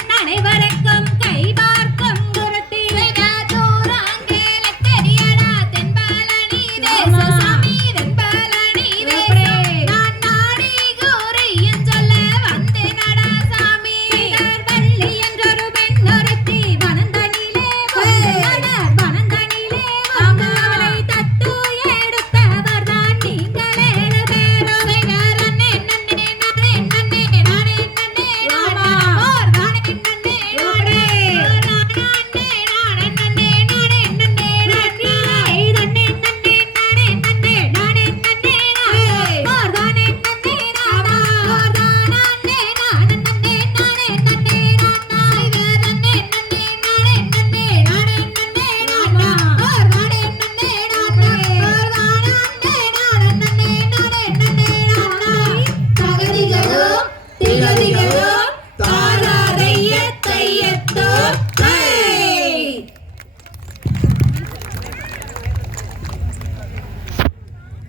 கண்ணனை வர